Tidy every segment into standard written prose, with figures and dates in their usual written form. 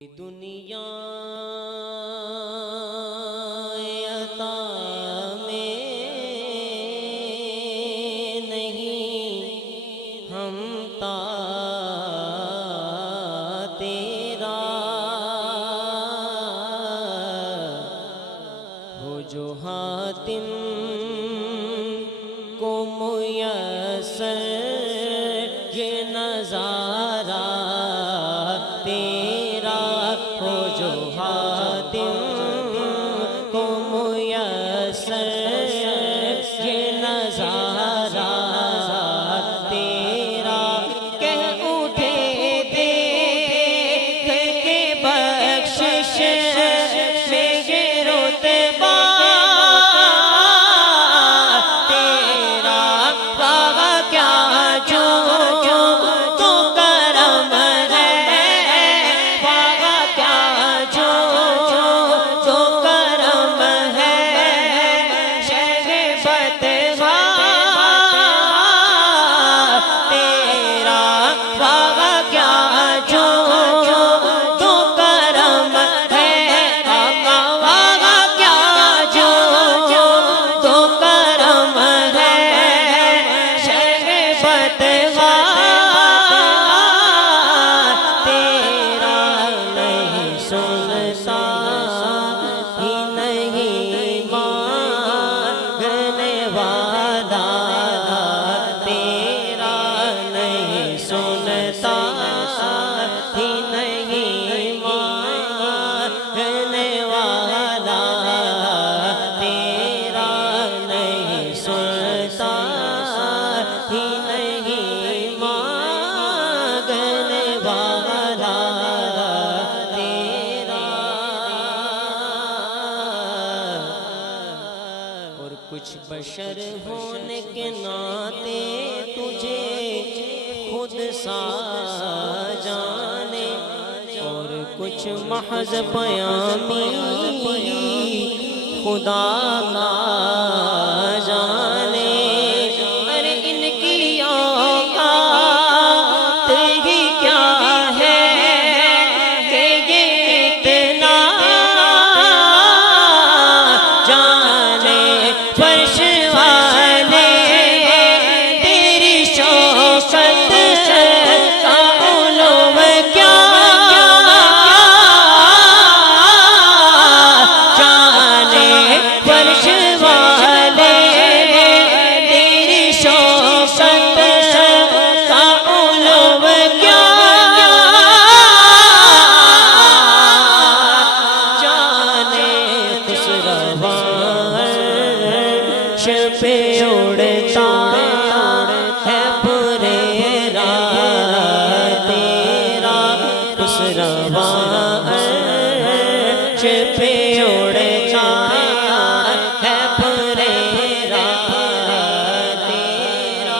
دنیا عطا میں نہیں ہم تا تیرا ہو جو حاتم کو میسر یہ نظارہ تیرا ہو جو حاتم کو میسر یہ نظارہ تیرا کہہ اٹھے دیکھ کے بخشش میں یہ رتبہ تیرا پاوا کیا جو تو کرم ہے پاوا کیا جو تو کرم ہے شہبت تیرا پاوا کیا جو تو کرم ہے آقا واغا کیا جو تو کرم ہے شہبت تیرا نہیں سنتا ہی نہیں مانگنے والا تیرا نہیں سنتا ہی نہیں مانگنے والا تیرا نہیں سنتا ہی نہیں مانگنے والا تیرا اور کچھ بشر ہونے کے ناطے تجھے خود سا جانے اور کچھ محض پیامی خدا کا جانے ارے ان کی اوقات ہی کیا ہے کہ یہ اتنا جانے فرش والے تیری شوقت کا علوم کیا جانے فرش والے تیری شوقت کا علوم کیا جانے خسروا عرش پہ اڑتا ہے پریرا تیرا خسروا عرش پہ اڑتا ہے پریرا تیرا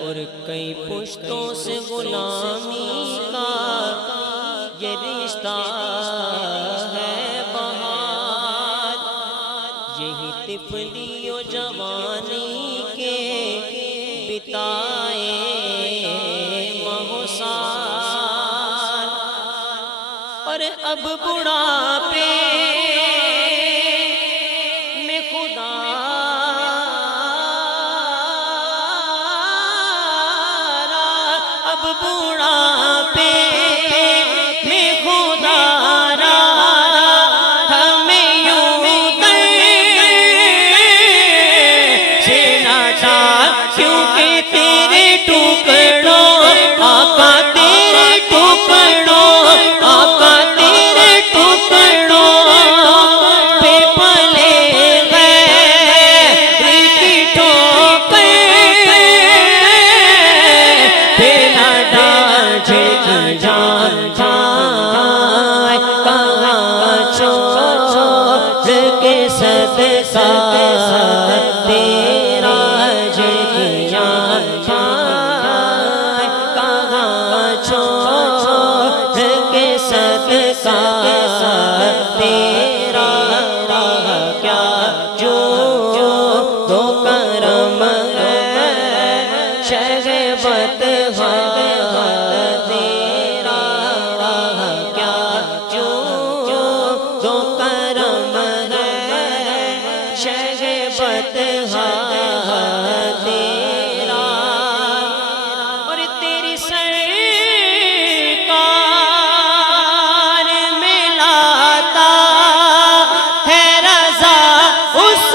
اور کئی پشتوں سے غلامی کا یہ رشتہ ہے بہار یہی طفلی و جوانی کے بتائے ماہ و سال اور اب بڑھاپے میں خدا اب بڑھاپے میں خدا را ہمیں یوں در سے لاٹا کیونکہ تیرے ٹکڑوں آقا تیرے ٹکڑوں آقا تیرے ٹکڑوں پہ پلے غیر کی ٹھوکر تیرا ڈال جھک جان جائے کہاں چھوڑ کے صدقہ تیرا جھک جان جائے کہاں چھوڑ کے صدقہ تیرا کیا جو تو کرم ہے شہبت تیرا کیا جو کرم ہے شہبت تیرا اور تیری سرکار میں لاتا ہے رضا اس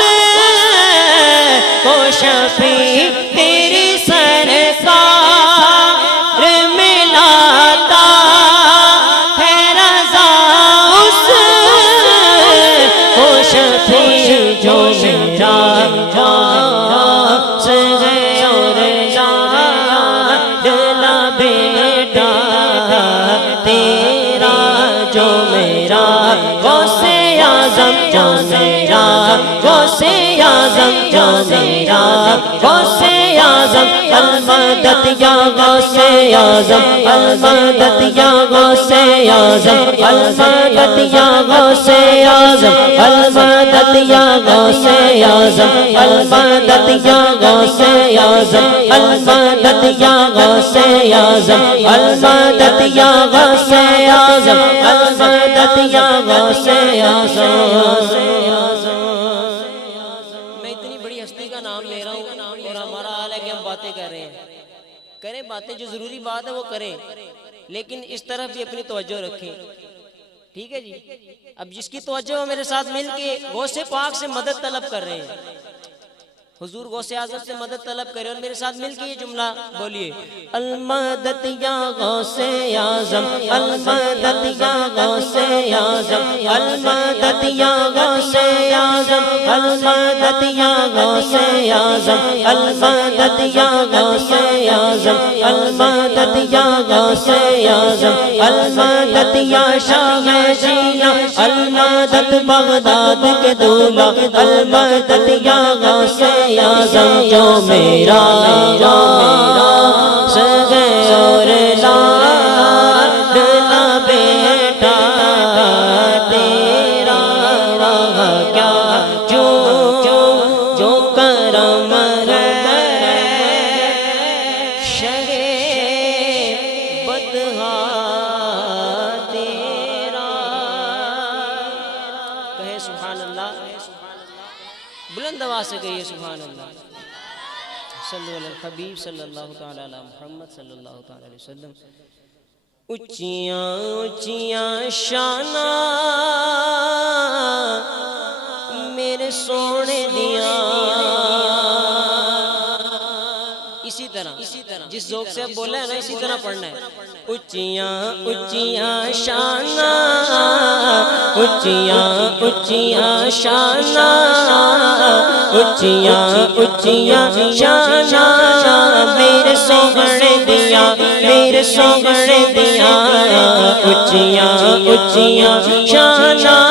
کو شفیع تیری سرکار میں لاتا ہے رضا اس کو شفیع جو میرا غوث ہے اور لاڈلا بیٹا تیرا جو میرا غوث اعظم جو میرا غوث اعظم جو میرا غوث اعظم المدد یا غوث اعظم المدد یا غوث اعظم المدد یا غوث اعظم المدد یا غوث اعظم المدد یا غوث اعظم المدد یا غوث اعظم المدد یا غوث اعظم المدد یا غوث اعظم. میں اتنی بڑی ہستی کا نام لے رہا ہوں اور ہمارا حال ہے کہ ہم باتیں کر رہے ہیں. کریں باتیں، جو ضروری بات ہے وہ کریں، لیکن اس طرف بھی اپنی توجہ رکھیں. ٹھیک ہے جی. اب جس کی توجہ میرے ساتھ مل کے غوث پاک سے مدد طلب کر رہے ہیں، حضور غوث اعظم سے مدد طلب کرے اور میرے ساتھ مل کے یہ جملہ بولیے: المدد یا غوث اعظم المدد یا غوث اعظم المدد یا غوث اعظم المدد یا غوث اعظم المدد یا غوث اعظم المدد یا غوث اعظم المدد یا شاہ جینا المدد بغداد کے دولہ المدد یا غوث اعظم جو میرا غوث ہے اور لاڈلا بیٹا تیرا کیا جو کرم ہے شہبت تیرا. کہے سبحان اللہ، بلند آواز سے کہیے سبحان اللہ. صلی علی الحبیب صلی اللہ تعالی علی محمد صلی اللہ تعالی علیہ وسلم. اونچیاں اونچیاں شاناں میرے سونے دیاں. اسی طرح جس ذوق سے اب بولا ہے نا اسی طرح پڑھنا ہے. اونچیاں اونچیاں شاناں اونچیاں اونچیاں شاناں اونچیاں اونچیاں شاناں میرے سوگڑے دیا میرے سوگڑے دیا. اونچیاں اونچیاں شاناں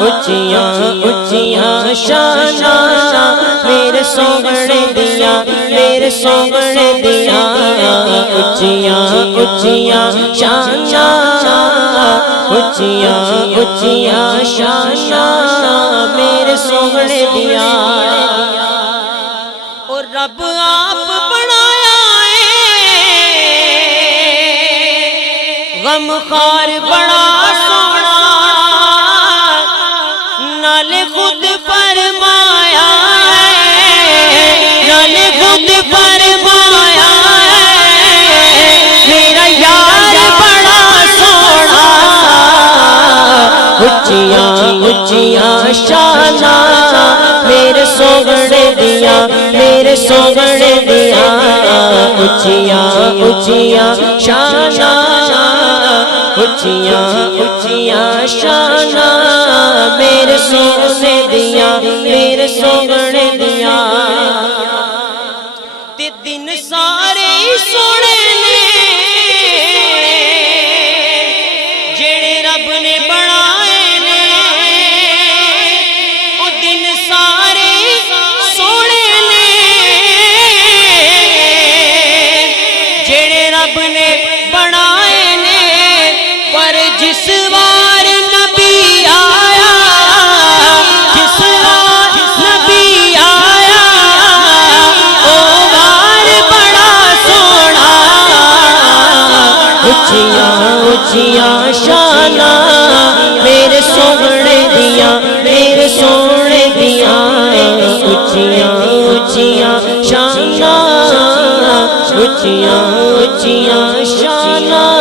اونچیاں اونچیاں شاناں میرے سوگڑے دیا میرے سوگڑے دیا. اونچیاں اونچیاں شاناں اونچیاں اونچیاں شاناں میرے سوگڑے دیا. اور رب آپ بنایا غم خار بڑا سونا نالے خود فرمایا نالے خود فرمایا میرا یار بڑا سونا. اونچیاں اونچیاں شاناں میرے سوگڑے دیا میرے سوگڑے دیا. اونچیاں اونچیاں شاناں اونچیاں اونچیاں شاناں میرے سوگڑے دیا میرے سوگڑے دیا. تے دن سارے سونے نے جڑے رب نے بنائے نے وہ دن سارے سونے نے جڑے رب نے بنائے نے. پر جس وار نبی آیا جس وار نبی آیا او وار بڑا سونا. اچھیاں شانہ میرے سونے دیاں میرے سونے دیاں اچھیاں اچھیاں شانہ اچھیاں اچھیاں شانہ